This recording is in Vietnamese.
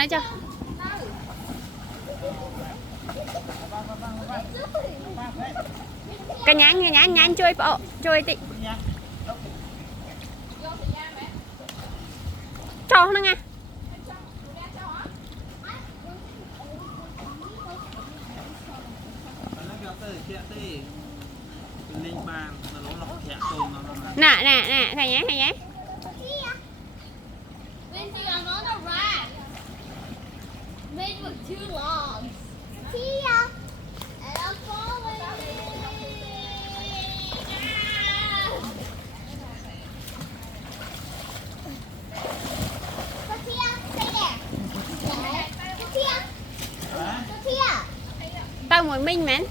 nữa cho cả nhán chui bộ chui tị cho nó nghe nè nè nè thầy nhé Lindsay, I'm on a raft made with 2 logs. Tia, and I'm falling. Tia, stay there. Tia. tao ngồi minh mến